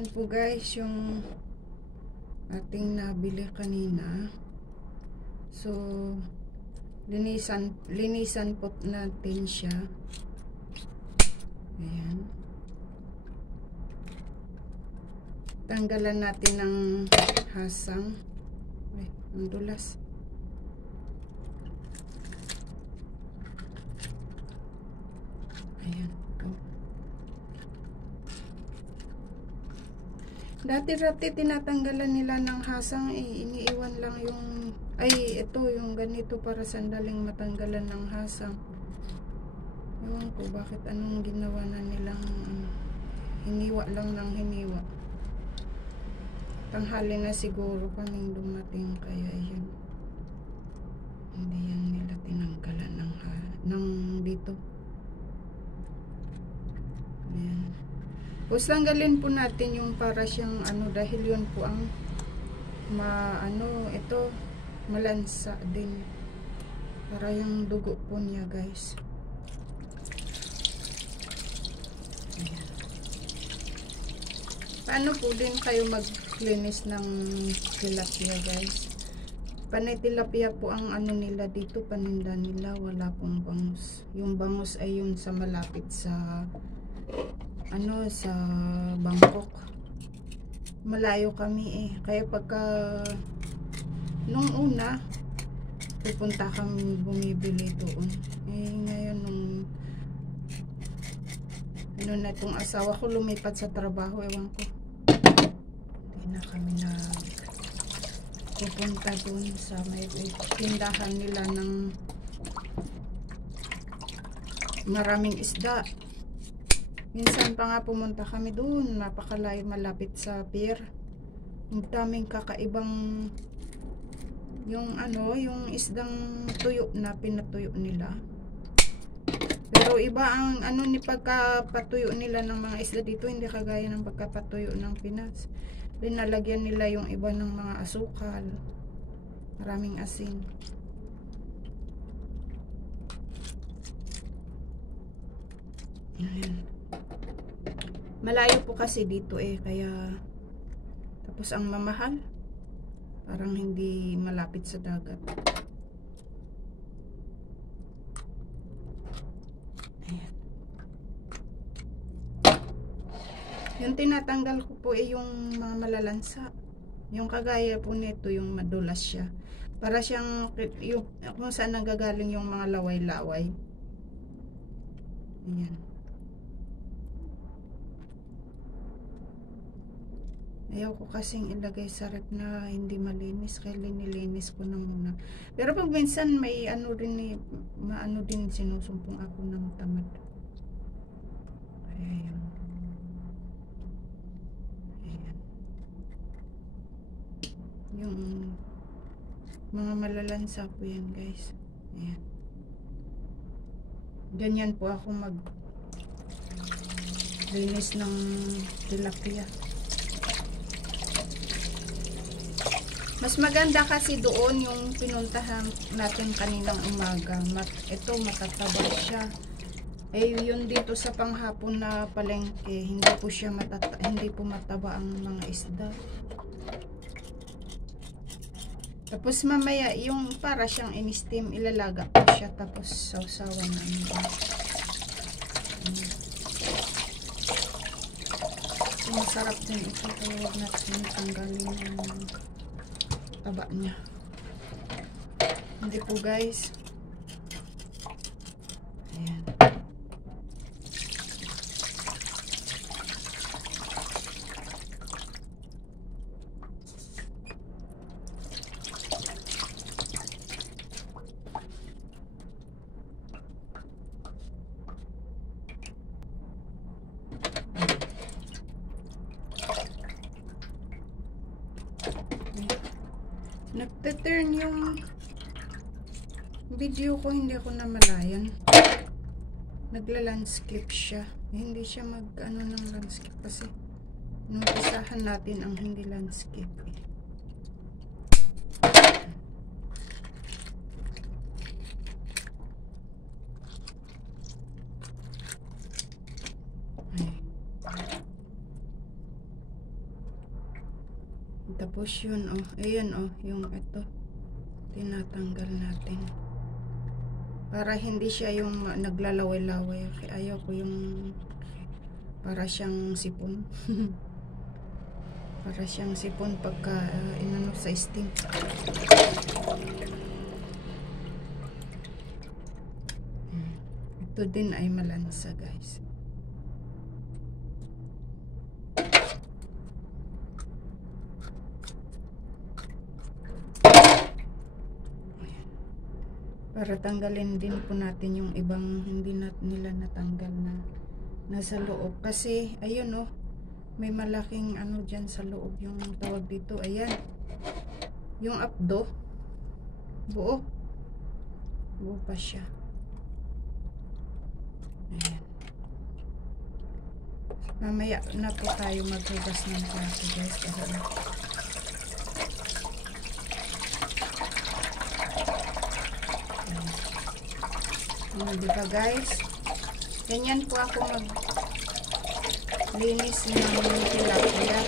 Ayan po guys, yung ating nabili kanina. So, linisan po natin siya. Ayan. Tanggalan natin ng hasang. Ay, ang dulas. Ayan. Dati-dati tinatanggalan nila ng hasang, iniiwan lang yung, ay ito yung ganito para sandaling matanggalan ng hasang. Ewan ko bakit anong ginawa na nilang hiniwa lang ng hiniwa. Tanghali na siguro kaming dumating, kaya yun, hindi yan nila tinanggalan ng dito. Ayan. Tapos tanggalin po natin yung para siyang ano, dahil yun po ang ito malansa din para yung dugo po niya guys. Ayan. Paano po din kayo maglinis ng tilapia guys? Panay tilapia po ang ano nila dito, paninda nila, wala pong bangus. Yung bangus ay yun sa malapit sa sa Bangkok. Malayo kami kaya pagka nung una pupunta kami bumibili doon. Ngayon nung na itong asawa ko lumipat sa trabaho, ewan ko, hindi na kami na pupunta doon sa may tindahan nila ng maraming isda. Minsan pa nga pumunta kami doon, napakalayo, malapit sa pier. Ang daming kakaibang yung yung isdang tuyo na pinatuyo nila. Pero iba ang ni pagkapatuyo nila ng mga isda dito, hindi kagaya ng pagkapatuyo ng Pinas. Linalagyan nila yung iba ng mga asukal. Maraming asin. Ayan. Malayo po kasi dito kaya tapos ang mamahal, parang hindi malapit sa dagat. Ayan. Yung tinatanggal ko po yung mga malalansa, yung kagaya po nito, yung madulas siya, para siyang yung kung saan nagagaling yung mga laway-laway. Ayan. Ayaw ko kasing ilagay sa rep na hindi malinis, kaya nilinis ko na muna. Pero pag minsan may maano din, sinusumpong ako ng tamad. Kaya yun. Ayan. Yung mga malalansa po yan guys. Ayan. Ganyan po ako linis ng tilapia. Mas maganda kasi doon yung pinuntahan natin kaninang umaga. Ito matataba siya. Yun dito sa panghapon na palengke, hindi po mataba ang mga isda. Tapos mamaya yung para siyang in-steam, ilalaga po siya tapos sausawan na masarap din ito, kaya huwag natin tanggalin yung taba niya. Hindi po guys. Ayan. Nagte-turn yung video ko, hindi ako namalayan. Nagla-landscape siya. Hindi siya ng landscape kasi nung isahan natin ang hindi landscape. Tapos yun, oh. Ayan, oh. Yung ito. Tinatanggal natin. Para hindi siya yung naglalaway-laway. Okay, ayaw ko yung para siyang sipon. Para siyang sipon pagka inano sa steam. Ito din ay malansa, guys. Para tanggalin din po natin yung ibang hindi nila natanggal na nasa loob. Kasi, ayun oh, may malaking ano dyan sa loob, yung tawag dito. Ayan. Yung abdo. Buo. Buo pa siya. Ayan. Mamaya na po tayo maghugas ng plato, guys. Diba guys? Ganyan po ako maglinis ng tilapia.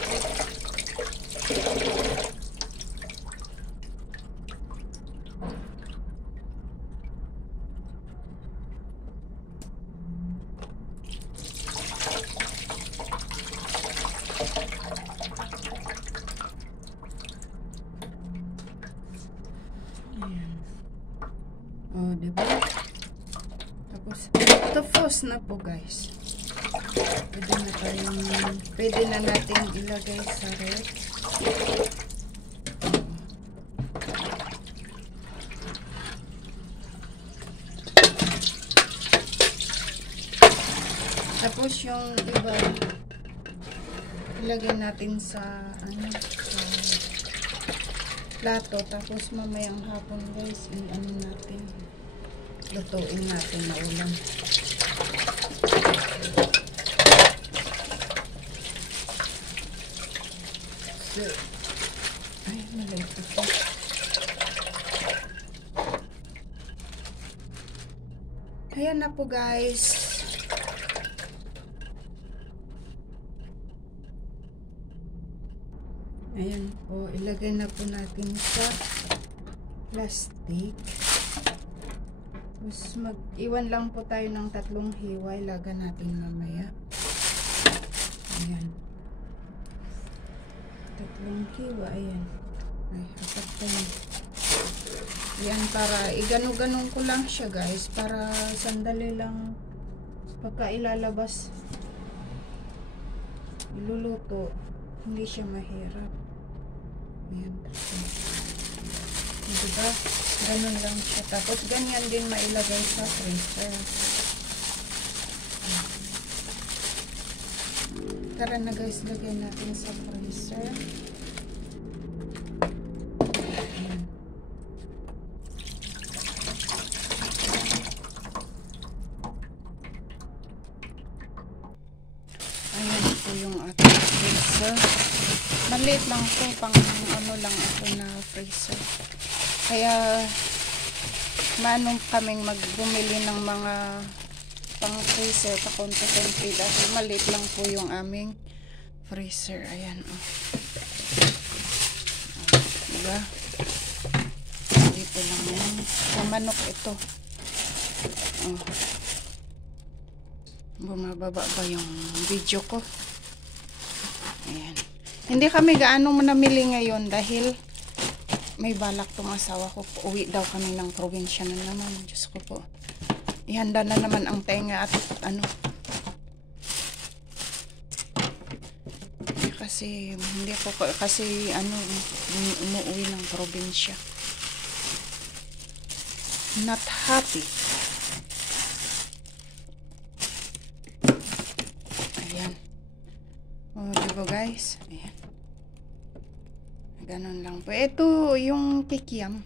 Ayan. Oh, diba? Tapos na po, guys. Pwede na natin ilagay sa ref. Tapos yung iba ilagay natin sa sa plato. Tapos mamayang hapon, guys, natin, lutuin natin na ulam. So, ay, maliit ito. Ayan na po, guys. Ayan po, ilagay na po natin sa plastic. Tapos mag-iwan lang po tayo ng 3 hiwa. Ilaga natin mamaya. Ayan. 3 hiwa. Ayan. Ay, 4 pa yun. Ayan, para igano-ganon ko lang siya, guys. Para sandali lang pagka ilalabas, iluluto, hindi siya mahirap. Ayan. Diba? Ganun lang siya. Tapos ganyan din mailagay sa freezer. Tara na, guys, lagay natin sa freezer. Ayan. Ayan po yung ating freezer. Maliit lang po, pang ano lang ako na freezer. Kaya manong kaming magbumili ng mga pang freezer pa konti-konti dahil maliit lang po yung aming freezer. Ayan, oh. Diba? Dito lang yan. Sa manok ito. Oh. Bumababa ba yung video ko? Ayan. Hindi kami gaano namili ngayon dahil may balak tong asawa ko. Uwi daw kami ng probinsya na naman. Diyos ko po. Ihanda na naman ang tenga at ano. Kasi hindi ko kasi ano umuwi ng probinsya. Not happy. Ayan. Oh, diba, guys? Ayan. Ganon lang po. Ito yung kikiam.